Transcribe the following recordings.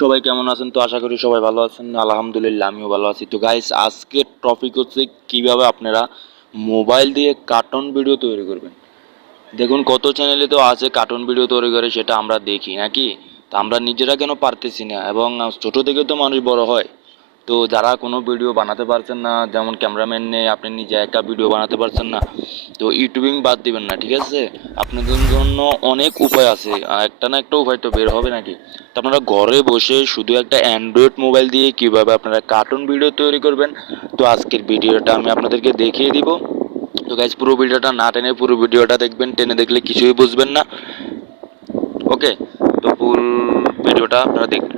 সবাই কেমন আছেন? তো আশা করি সবাই ভালো আছেন। আলহামদুলিল্লাহ আমিও ভালো আছি। তো গাইস আজকের টপিক হচ্ছে কিভাবে আপনারা মোবাইল দিয়ে কার্টুন ভিডিও তৈরি করবেন। দেখুন কত চ্যানেলে তো আছে কার্টুন ভিডিও তৈরি করে, সেটা আমরা দেখি নাকি? তো আমরা নিজেরা কেন পারতেছি না? এবং ছোট থেকে তো মানুষ বড় হয়। তো যারা কোনো ভিডিও বানাতে পারছেন না, যেমন ক্যামেরাম্যান নেই, আপনি নিজে একা ভিডিও বানাতে পারছেন না, তো ইউটিউবিং বাদ দিবেন না, ঠিক আছে? আপনাদের জন্য অনেক উপায় আছে, একটা না একটা উপায় তো বের হবে নাকি? তো আপনারা ঘরে বসে শুধু একটা অ্যান্ড্রয়েড মোবাইল দিয়ে কিভাবে আপনারা কার্টুন ভিডিও তৈরি করবেন, তো আজকের ভিডিওটা আমি আপনাদেরকে দেখিয়ে দিব। তো গাইজ পুরো ভিডিওটা না টেনে পুরো ভিডিওটা দেখবেন, টেনে দেখলে কিছুই বুঝবেন না। ওকে, তো ফুল ভিডিওটা আপনারা দেখবেন।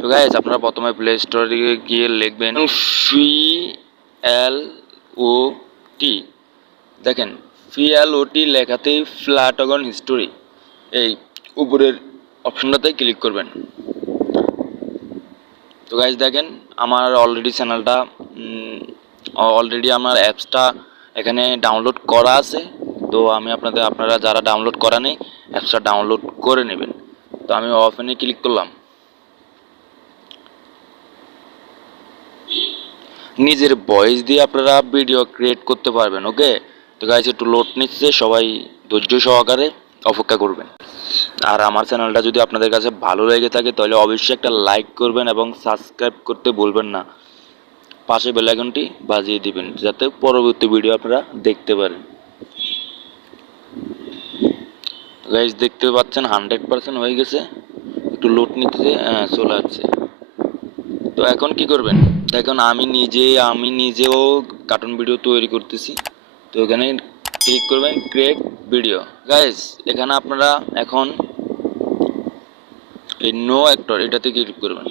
তো গাইজ আপনারা প্রথমে প্লে স্টোরে গিয়ে লিখবেন FLOT। দেখেন FLOT লেখাতেই প্লাটাগন হিস্টোরি, এই উপরের অপশনটাতে ক্লিক করবেন। তো গাইজ দেখেন আমার অলরেডি চ্যানেলটা অলরেডি আমার অ্যাপসটা এখানে ডাউনলোড করা আছে। তো আমি আপনারা যারা ডাউনলোড করা নেই অ্যাপসটা ডাউনলোড করে নেবেন। তো আমি ওপেনে ক্লিক করলাম। নিজের ভয়েস দিয়ে আপনারা ভিডিও ক্রিয়েট করতে পারবেন। ওকে, তো গাইজ একটু লোড নিচ্ছে, সবাই ধৈর্য সহকারে অপেক্ষা করবেন। আর আমার চ্যানেলটা যদি আপনাদের কাছে ভালো লেগে থাকে তাহলে অবশ্যই একটা লাইক করবেন এবং সাবস্ক্রাইব করতে ভুলবেন না। পাশে বেল আইকনটি বাজিয়ে দিবেন যাতে পরবর্তী ভিডিও আপনারা দেখতে পারেন। গাইজ দেখতে পাচ্ছেন 100% হয়ে গেছে, একটু লোড নিতেছে, চলে আসছে। তো এখন কি করবেন? দেখুন আমি নিজেও কার্টুন ভিডিও তৈরি করতেছি। তো এখানে ক্লিক করবেন ক্রিয়েট ভিডিও। গাইজ এখানে আপনারা এখন এই নো অ্যাক্টর এটাতে ক্লিক করবেন।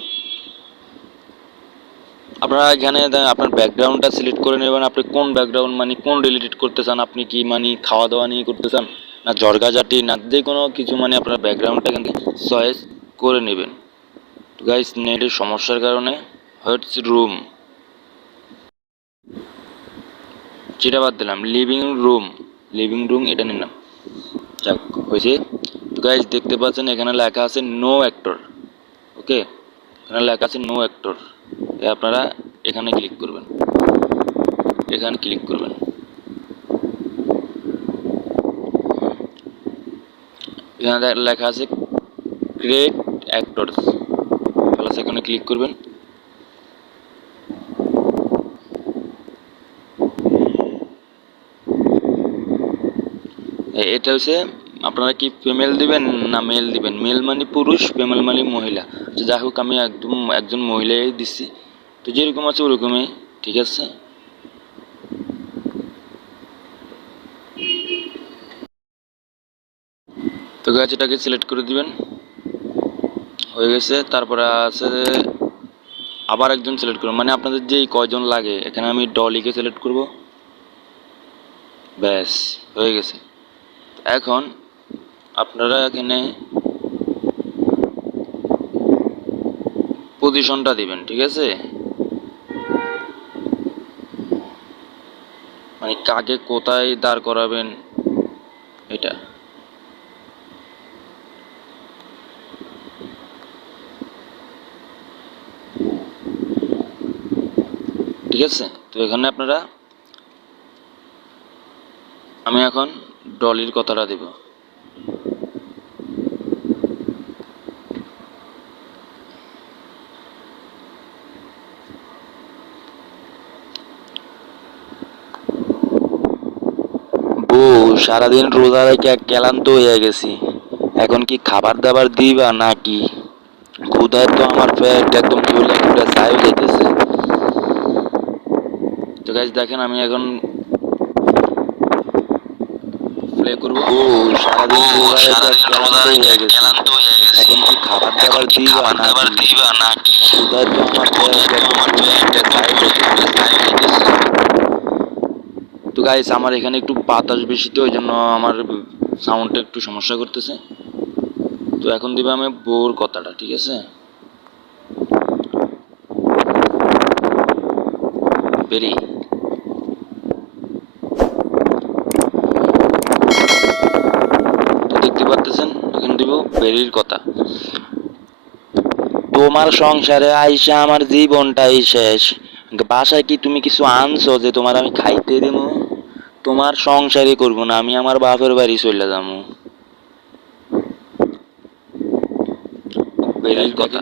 আপনারা এখানে আপনার ব্যাকগ্রাউন্ডটা সিলেক্ট করে নেবেন। আপনি কোন ব্যাকগ্রাউন্ড মানে কোন রিলেটেড করতে চান, আপনি কি মানে খাওয়া দাওয়া নিয়ে করতে চান, না ঝরগাঝাটি, না যে কোনো কিছু, মানে আপনার ব্যাকগ্রাউন্ডটা এখান থেকে চয়েস করে নেবেন। গাইস নেটের সমস্যার কারণে হটস রুম যেটা বাদ দিলাম, লিভিং রুম এটা নিলাম। যাক হয়েছে। তো গাইস দেখতে পাচ্ছেন এখানে লেখা আছে নো অ্যাক্টর। ওকে, এখানে লেখা আছে নো অ্যাক্টর। আপনারা এখানে ক্লিক করবেন, এখানে ক্লিক করবেন। এখানে লেখা আছে ক্রিয়েট অ্যাক্টরস, প্লাস এখানে ক্লিক করবেন। এটা হচ্ছে আপনারা কি ফিমেল দিবেন না মেল দিবেন। মেল মানে পুরুষ, ফিমেল মানে মহিলা। তো যাই হোক আমি একজন মহিলাই দিচ্ছি। তো যেরকম আছে ওরকমই ঠিক আছে। তো গাছ এটাকে সিলেক্ট করে দিবেন, হয়ে গেছে। তারপরে আছে আবার একজন সিলেক্ট করবেন, মানে আপনাদের যেই কয়জন লাগে। এখানে আমি ডলিকে সিলেক্ট করব, ব্যাস হয়ে গেছে। এখন আপনারা এখানে পজিশনটা দিবেন, ঠিক আছে? মানে কাকে কোথায় দাঁড় করাবেন এটা। ঠিক আছে, তো এখানে আপনারা আমি এখন ডলির কথাটা দেব। বউ সারাদিন রোজা রেখে ক্লান্ত হয়ে গেছি, এখন কি খাবার দাবার দিবা নাকি? ক্ষুধায় তো আমার পেট একদম ফুলে ফুলে ছাই যেতেছে। তো গাইস দেখেন আমি এখন প্লে করব। ও সারাদিন রোজা রেখে ক্লান্ত হয়ে গেছি, এখন কি খাবার দাবার দিবা নাকি? ক্ষুধায় তো আমার পেট একদম ফুলে ছাই যেতেছে। তো গাইস আমার এখানে একটু বাতাস বেশি, তো ওই জন্য আমার সাউন্ডটা একটু সমস্যা করতেছে। তো এখন দিবে আমি বোর কথাটা, ঠিক আছে? বেরি তো দেখতে পাচ্ছেন এখানে দিব বেরির কথা। তো তোমার সংসারে আইসা আমার জীবনটাই শেষ। বাসায় কি তুমি কিছু আনছো যে তোমার আমি খাইতে দেবো? তোমার সংসারই করবো না, আমি আমার বাপের বাড়ি চলে যাবো। বেরির কথা।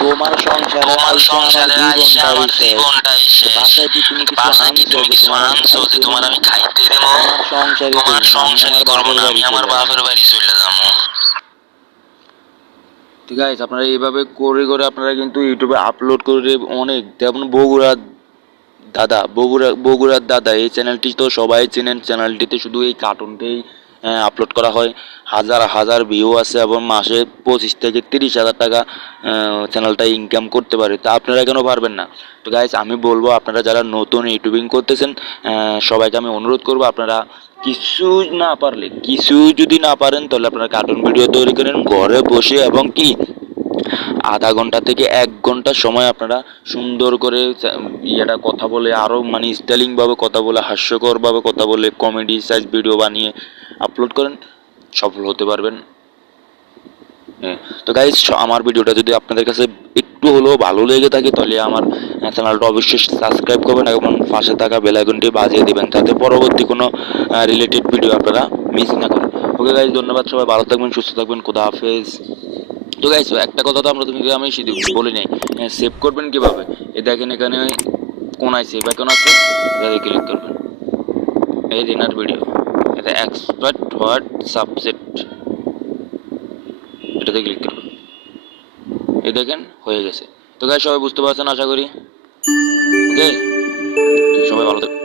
তোমার সংসারে আইসা আমার জীবনটাই শেষ। বাসায় কি তুমি কিছু আনছো যে তোমার আমি খাইতে দেবো? তোমার সংসারই করবো না, আমি আমার বাপের বাড়ি চলে যাবো। ঠিক আছে, আপনারা এইভাবে করে করে আপনারা কিন্তু ইউটিউবে আপলোড করে অনেক, যেমন বগুড়ার দাদা এই চ্যানেলটি তো সবাই চেনেন। চ্যানেলটিতে শুধু এই কার্টুনটাই আপলোড করা হয়। হাজার হাজার ভিউ আছে এবং মাসে 25 থেকে 30 হাজার টাকা চ্যানেলটা ইনকাম করতে পারে। তা আপনারা কেন পারবেন না? তো গাইস, আমি বলবো আপনারা যারা নতুন ইউটিউবিং করতেছেন সবাইকে আমি অনুরোধ করবো, আপনারা কিছু যদি না পারেন তাহলে আপনারা কার্টুন ভিডিও তৈরি করেন ঘরে বসে, এবং কি আধা ঘন্টা থেকে 1 ঘন্টা সময় আপনারা সুন্দর করে ইয়েটা কথা বলে, আরও মানে স্টাইলিংভাবে কথা বলে, হাস্যকরভাবে কথা বলে, কমেডি সাইজ ভিডিও বানিয়ে আপলোড করেন, সফল হতে পারবেন। হ্যাঁ, তো গাইজ, আমার ভিডিওটা যদি আপনাদের কাছে একটু হলেও ভালো লেগে থাকে তাহলে আমার চ্যানেলটা অবশ্যই সাবস্ক্রাইব করবেন এবং পাশে থাকা বেল আইকনটি বাজিয়ে দেবেন, যাতে পরবর্তী কোনো রিলেটেড ভিডিও আপনারা মিস না করেন। ওকে গাইজ, ধন্যবাদ, সবাই ভালো থাকবেন, সুস্থ থাকবেন, খোদা হাফেজ। তো গাইস, একটা কথা তো আমি বলি নাই, সেভ করবেন কিভাবে? দেখেন এখানে কোনায় সেভ আইকন আছে, এটাতে ক্লিক করবেন। এই দিনার ভিডিও, এটা এক্সপার্ট হোয়াট সাবজেক্ট, এটাতে ক্লিক করবেন। এই দেখেন হয়ে গেছে। তো গাইস, সবাই বুঝতে পারছেন আশা করি। ওকে, সবাই ভালো থাকবেন।